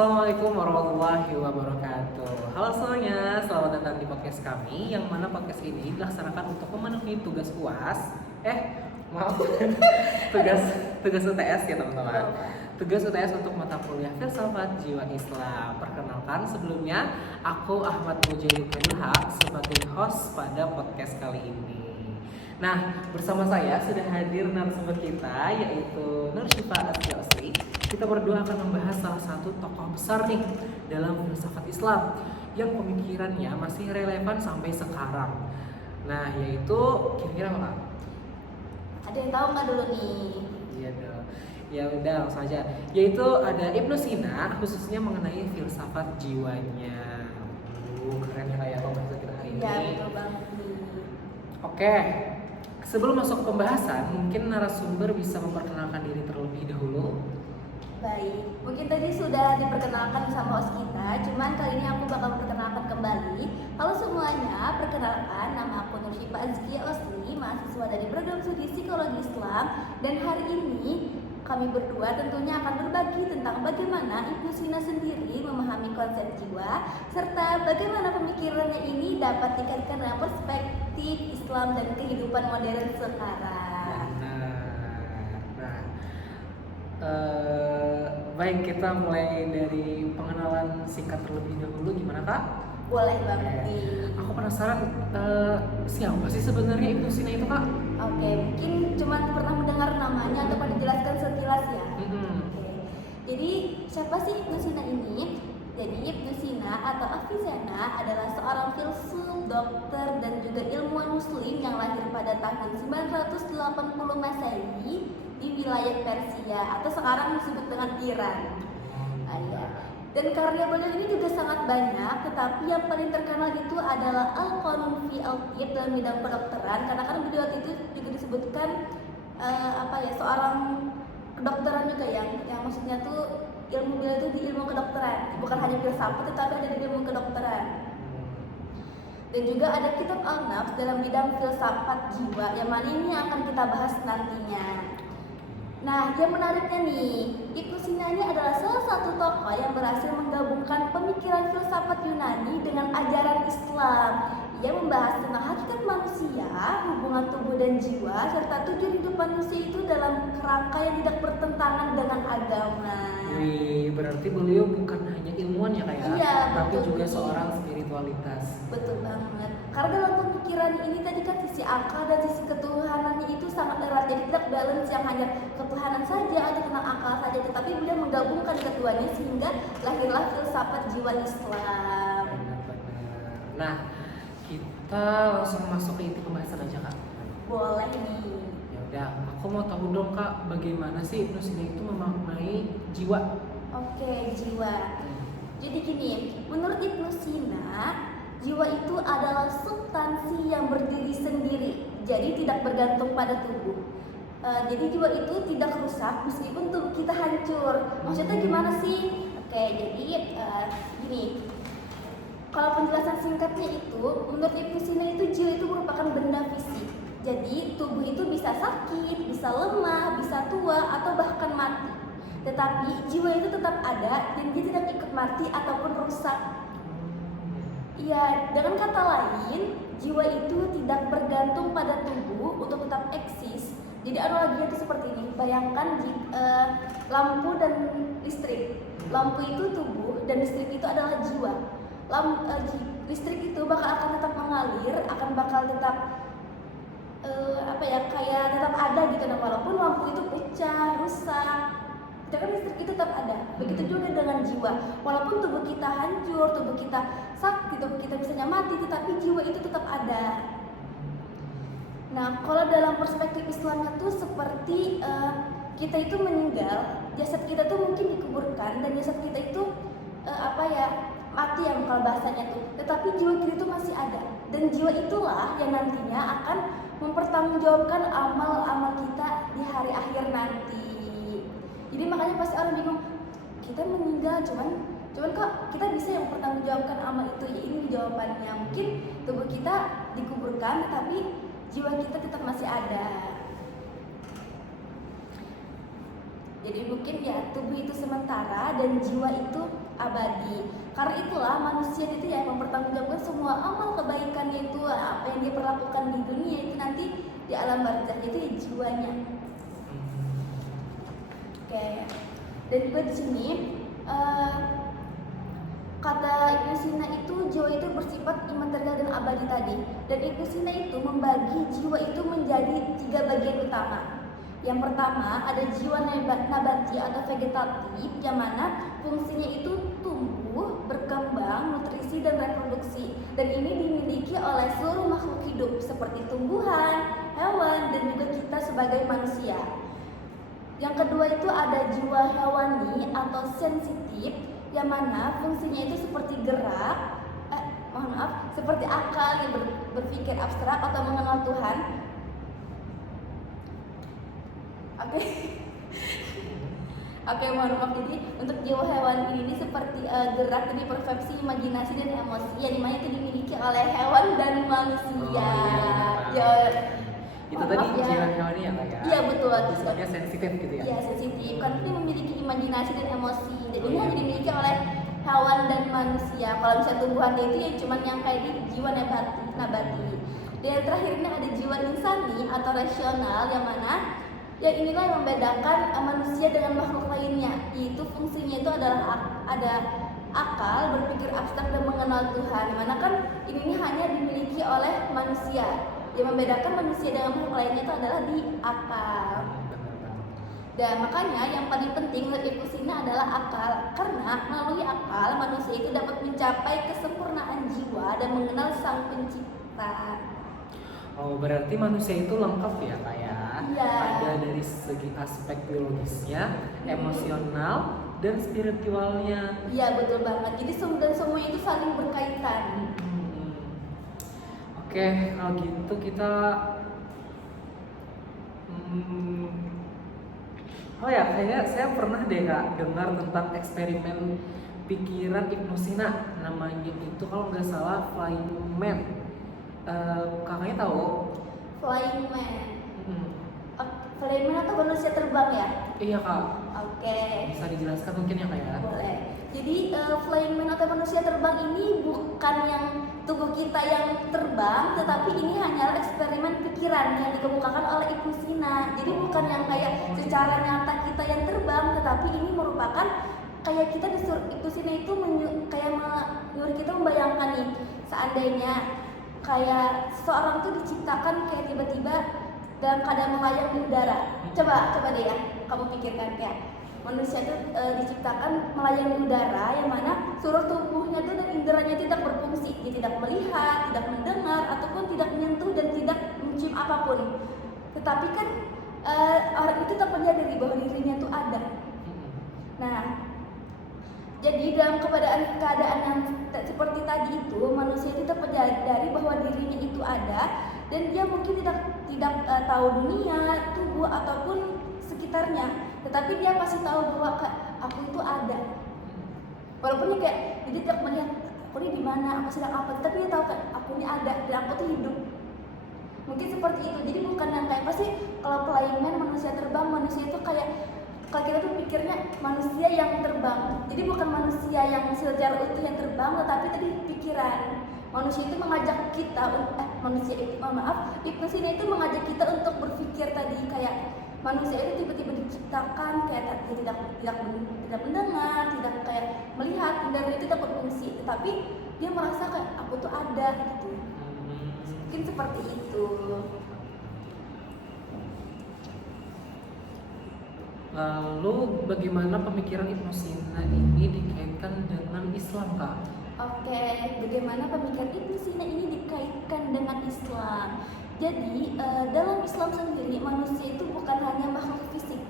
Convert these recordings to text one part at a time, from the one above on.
Assalamualaikum warahmatullahi wabarakatuh. Halo semuanya, selamat datang di podcast kami. Yang mana podcast ini dilaksanakan untuk memenuhi tugas UAS. Maaf, tugas UTS ya teman-teman. Tugas UTS untuk mata kuliah Filsafat Jiwa Islam. Perkenalkan sebelumnya, aku Ahmad Mujahid Haq sebagai host pada podcast kali ini. Nah, bersama saya sudah hadir narasumber kita yaitu Nur Syifa Asri. Kita berdua akan membahas salah satu tokoh besar nih dalam filsafat Islam yang pemikirannya masih relevan sampai sekarang. Nah, yaitu kira-kira apa? Ada yang tahu nggak dulu nih? Iya dong. Ya udah langsung aja. Yaitu ada Ibnu Sina, khususnya mengenai filsafat jiwanya. Keren ya kayak pembahasan kita hari ini. Iya, betul banget nih. Oke. Sebelum masuk ke pembahasan, mungkin narasumber bisa memperkenalkan diri terlebih dahulu. Baik, mungkin tadi sudah diperkenalkan sama host kita, cuman kali ini aku bakal memperkenalkan kembali. Halo semuanya, perkenalkan nama aku Nur Syifa Azkia Osli, mahasiswa dari program studi Psikologi Islam. Dan hari ini kami berdua tentunya akan berbagi tentang bagaimana Ibnu Sina sendiri memahami konsep jiwa, serta bagaimana pemikirannya ini dapat dikaitkan dengan perspektif Islam dan kehidupan modern sekarang. Baik, kita mulai dari pengenalan singkat terlebih dahulu, gimana Kak? Boleh banget nih. Aku penasaran siapa sih sebenarnya Ibnu Sina itu Kak? Oke, mungkin cuma pernah mendengar namanya atau pernah dijelaskan sekilas ya. Oke. Jadi siapa sih Ibnu Sina ini? Jadi Ibnu Sina atau Avicenna adalah seorang filsuf, dokter, dan juga ilmuwan muslim yang lahir pada tahun 980 Masehi di wilayah Persia atau sekarang disebut dengan Iran. Dan karya beliau ini juga sangat banyak, tetapi yang paling terkenal itu adalah Al-Qanun fi Al-Tib dalam bidang kedokteran, karena kan beliau itu juga disebutkan seorang kedokteran juga yang maksudnya tuh ilmu beliau itu di ilmu kedokteran, bukan hanya filsafat tetapi ada di ilmu kedokteran. Dan juga ada kitab Al-Nafs dalam bidang filsafat jiwa, yang mana ini akan kita bahas nantinya. Nah, yang menariknya nih, Ibnu Sina ini adalah salah satu tokoh yang berhasil menggabungkan pemikiran filsafat Yunani dengan ajaran Islam. Ia membahas tentang hakikat manusia, hubungan tubuh dan jiwa, serta tujuan hidup manusia itu dalam kerangka yang tidak bertentangan dengan agama. Wih, berarti beliau bukan hanya ilmuwan ya kayak, Iya, tapi betul, juga betul. seorang spiritualitas. Betul banget. Karena dalam pemikiran ini tadi kan sisi akal dan sisi ketuhanannya itu sangat erat. Jadi tidak balance yang hanya ketuhanan saja atau tentang akal saja, tetapi beliau menggabungkan keduanya sehingga lahirlah filsafat jiwa Islam. Benar-benar. Nah, kita langsung masuk ke inti pembahasan aja Kak. Boleh nih. Ya udah, aku mau tahu dong Kak, bagaimana sih Ibnu Sina itu memaknai jiwa? Oke, jiwa. Jadi gini, menurut Ibnu Sina, jiwa itu adalah substansi yang berdiri sendiri, jadi tidak bergantung pada tubuh. Jadi jiwa itu tidak rusak meskipun tubuh kita hancur. Maksudnya gimana sih? Oke, jadi gini. Kalau penjelasan singkatnya itu, menurut Ibnu Sina itu jiwa itu merupakan benda fisik. Jadi tubuh itu bisa sakit, bisa lemah, bisa tua, atau bahkan mati. Tetapi jiwa itu tetap ada dan dia tidak ikut mati ataupun rusak. Iya, dengan kata lain, jiwa itu tidak bergantung pada tubuh untuk tetap eksis. Jadi analoginya itu seperti ini. Bayangkan lampu dan listrik. Lampu itu tubuh dan listrik itu adalah jiwa. Listrik itu bakal akan tetap mengalir, akan bakal tetap kayak tetap ada gitu. Nah, walaupun lampu itu pecah, rusak, tapi listrik itu tetap ada. Begitu juga dengan jiwa. Walaupun tubuh kita hancur, tubuh kita sakit, tubuh kita misalnya mati, tetapi jiwa itu tetap ada. Nah, kalau dalam perspektif Islamnya tuh seperti kita itu meninggal, jasad kita tuh mungkin dikuburkan dan jasad kita itu mati ya kalau bahasanya tuh. Tetapi jiwa kita itu masih ada. Dan jiwa itulah yang nantinya akan mempertanggungjawabkan amal-amal kita di hari akhir nanti. Jadi makanya pasti orang bingung, kita meninggal cuman kok kita bisa yang mempertanggungjawabkan amal itu? Ya ini jawabannya. Mungkin tubuh kita dikuburkan tapi jiwa kita tetap masih ada. Jadi mungkin ya tubuh itu sementara dan jiwa itu abadi. Karena itulah manusia itu yang mempertanggungjawabkan semua amal kebaikannya itu, apa yang dia perlakukan di dunia itu nanti di alam barzakh itu ya jiwanya. Oke. Dan juga di sini kata Ibnu Sina itu jiwa itu bersifat imaterial dan abadi tadi. Dan Ibnu Sina itu membagi jiwa itu menjadi 3 bagian utama. Yang pertama ada jiwa nabati atau vegetatif, yang mana fungsinya itu tumbuh, berkembang, nutrisi dan reproduksi. Dan ini dimiliki oleh seluruh makhluk hidup seperti tumbuhan, hewan dan juga kita sebagai manusia. Yang kedua itu ada jiwa hewani atau sensitif, yang mana fungsinya itu seperti gerak, seperti akal yang berpikir abstrak atau mengenal Tuhan. Oke, mohon maaf. Jadi untuk jiwa hewan ini seperti gerak, jadi persepsi, imajinasi dan emosi yang dimana itu dimiliki oleh hewan dan manusia. Itu tadi jiwa hewani ya Kak ya? Iya betul. Sifatnya sensitif gitu ya? Iya sensitif, kan itu memiliki imajinasi dan emosi. Jadi ini hanya dimiliki oleh hewan dan manusia. Kalau misalnya tumbuhan itu ya cuman yang kayak di jiwa nabati. Dan yang terakhir ini ada jiwa insani atau rasional, yang mana ya inilah yang membedakan manusia dengan makhluk lainnya. Yaitu fungsinya itu adalah ada akal, berpikir abstrak dan mengenal Tuhan. Mana kan ini hanya dimiliki oleh manusia. Yang membedakan manusia dengan makhluk lainnya itu adalah di akal. Dan makanya yang paling penting menurut Ibnu Sina adalah akal, karena melalui akal manusia itu dapat mencapai kesempurnaan jiwa dan mengenal Sang Pencipta. Oh, berarti manusia itu lengkap ya Kak ya? Iya. Ada dari segi aspek biologisnya, emosional, dan spiritualnya. Iya betul banget. Jadi semua itu saling berkaitan. Oke, kalau gitu kita oh ya, kayaknya saya pernah deh Kak dengar tentang eksperimen pikiran Ibnu Sina. Namanya itu kalau nggak salah Flying Man. Kakaknya tahu? Flying Man. Flying Man atau manusia terbang ya? Iya Kak. Oke. Bisa dijelaskan mungkin ya Kak ya? Boleh. Jadi flying man atau manusia terbang ini bukan yang tubuh kita yang terbang, tetapi ini hanyalah eksperimen pikiran yang dikemukakan oleh Ibnu Sina. Jadi bukan yang kayak secara nyata kita yang terbang, tetapi ini merupakan kayak kita disuruh Ibnu Sina itu menyuruh kita membayangkan nih, seandainya kayak seseorang tuh diciptakan kayak tiba-tiba dalam keadaan melayang di udara. Coba deh ya, kamu pikirkan kayak manusia itu diciptakan melayang di udara, yang mana seluruh tubuhnya itu dan inderanya tidak berfungsi. Dia tidak melihat, tidak mendengar, ataupun tidak menyentuh dan tidak mencium apapun. Tetapi kan orang itu tak menyadari bahwa dirinya itu ada. Nah, jadi dalam keadaan yang seperti tadi itu, manusia itu tak menyadari bahwa dirinya itu ada, dan dia mungkin tidak tahu dunia, tubuh ataupun sekitarnya. Tetapi dia pasti tahu bahwa aku itu ada. Walaupun dia tidak melihat aku ini di mana, aku sedang apa, tapi dia tahu kan aku ini ada dan aku tuh hidup. Mungkin seperti itu. Jadi bukan yang kayak pasti kalau pelayangan manusia terbang, manusia itu kayak kalau kita tuh pikirnya manusia yang terbang. Jadi bukan manusia yang secara utuh yang terbang, tetapi tadi pikiran. Manusia itu mengajak kita Ibnu Sina itu mengajak kita untuk berpikir tadi, kayak manusia itu tiba-tiba diciptakan kayak tidak mendengar, tidak kayak melihat, indera itu tidak berfungsi, tetapi dia merasa kayak aku tuh ada gitu. Mungkin seperti itu. Lalu bagaimana pemikiran Ibnu Sina ini dikaitkan dengan Islam Kak? Oke, bagaimana pemikiran Ibnu Sina ini dikaitkan dengan Islam? Jadi dalam Islam sendiri manusia itu bukan hanya makhluk fisik,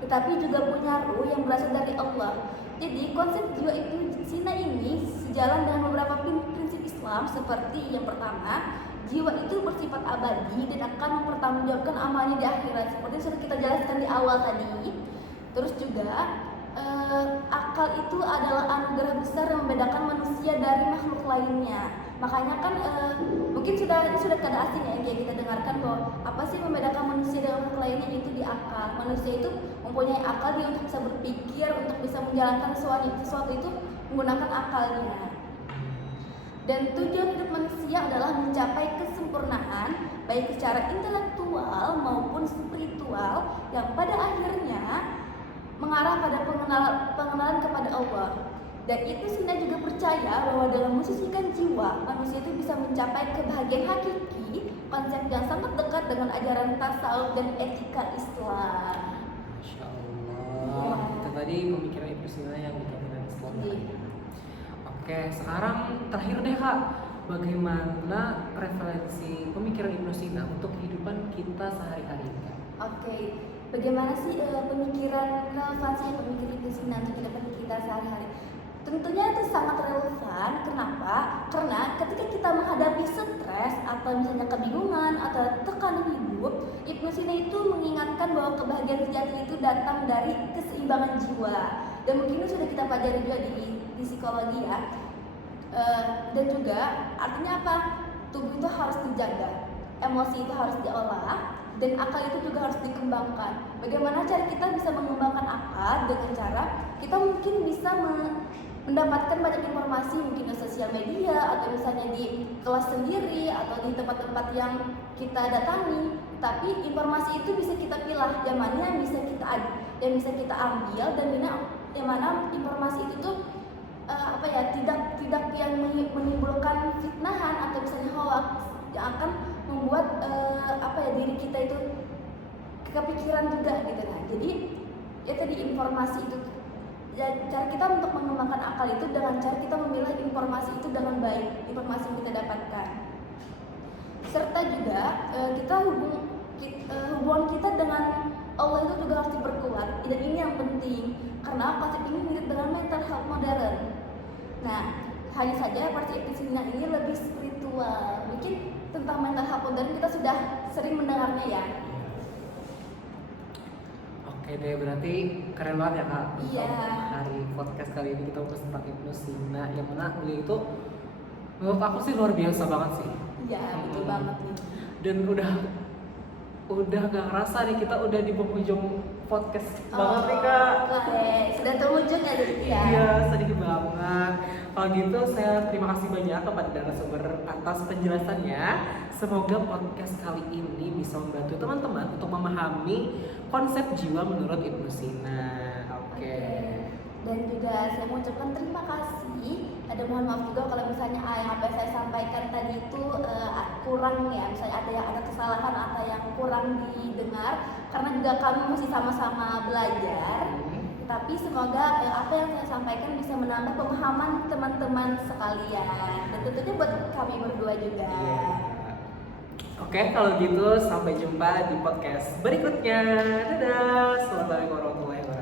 tetapi juga punya ruh yang berasal dari Allah. Jadi konsep jiwa Ibnu Sina ini sejalan dengan beberapa prinsip Islam, seperti yang pertama, jiwa itu bersifat abadi dan akan mempertanggungjawabkan amalnya di akhirat, seperti sudah kita jelaskan di awal tadi. Terus juga akal itu adalah anugerah besar yang membedakan manusia dari makhluk lainnya. Makanya kan mungkin sudah kada asing ya kayak kita dengarkan bahwa apa sih membedakan manusia dengan makhluk lainnya, itu di akal. Manusia itu mempunyai akal, dia untuk bisa berpikir, untuk bisa menjalankan sesuatu itu menggunakan akalnya. Dan tujuan hidup manusia adalah mencapai kesempurnaan baik secara intelektual maupun spiritual yang pada akhirnya mengarah pada pengenalan kepada Allah. Dan itu Sina juga percaya bahwa dalam mensucikan jiwa, manusia itu bisa mencapai kebahagiaan hakiki, konsep yang sangat dekat dengan ajaran tasawuf dan etika Islam. Masya Allah. Itu tadi pemikiran Ibnu Sina yang dikatakan dengan Islam. Iya. Oke, sekarang terakhir deh Kak, bagaimana referensi pemikiran Ibnu Sina untuk kehidupan kita sehari-hari? Oke, bagaimana sih pemikiran relevansi pemikiran Ibnu Sina untuk kehidupan kita sehari-hari? Tentunya itu sangat relevan. Kenapa? Karena ketika kita menghadapi stres atau misalnya kebingungan atau tekanan hidup, Ibnu Sina itu mengingatkan bahwa kebahagiaan sejati itu datang dari keseimbangan jiwa. Dan mungkin itu sudah kita pelajari juga di psikologi ya. Dan juga artinya apa? Tubuh itu harus dijaga, emosi itu harus diolah, dan akal itu juga harus dikembangkan. Bagaimana cara kita bisa mengembangkan akal? Dengan cara kita mungkin bisa mendapatkan banyak informasi, mungkin di sosial media atau misalnya di kelas sendiri atau di tempat-tempat yang kita datangi. Tapi informasi itu bisa kita pilih yang mana yang bisa kita ambil, dan yang mana informasi itu tuh tidak yang menimbulkan fitnahan atau misalnya hoax yang akan membuat diri kita itu kepikiran juga gitu. Nah, jadi ya tadi informasi itu ya, cara kita untuk mengembangkan akal itu dengan cara kita memilah informasi itu dengan baik, informasi yang kita dapatkan. Serta juga hubungan kita dengan Allah itu juga harus diperkuat. Dan ini yang penting karena konsep ini mirip dengan mental health modern. Nah, hanya saja konsep Ibnu Sina ini lebih spiritual. Mungkin tentang mental health modern kita sudah sering mendengarnya ya. Oke deh, berarti keren banget ya Kak. Iya. Untuk hari podcast kali ini kita bahas tentang Ibnu Sina, yang mana beliau itu menurut aku sih luar biasa banget sih. Iya, betul banget nih. Dan udah gak kerasa nih kita udah di penghujung podcast banget nih Kak. Sudah terwujud ya Iya, sedih banget. Kalau gitu saya terima kasih banyak kepada narasumber atas penjelasannya. Semoga podcast kali ini bisa membantu teman-teman untuk memahami konsep jiwa menurut Ibnu Sina. Oke. Dan juga saya mau ucapkan terima kasih. Ada mohon maaf juga kalau misalnya yang apa yang saya sampaikan tadi itu kurang ya, misalnya ada kesalahan atau yang kurang didengar, karena juga kami masih sama-sama belajar. Tapi semoga apa yang saya sampaikan bisa menambah pemahaman teman-teman sekalian, dan tentunya buat kami berdua juga. Oke, kalau gitu sampai jumpa di podcast berikutnya. Dadah. Assalamualaikum warahmatullahi wabarakatuh.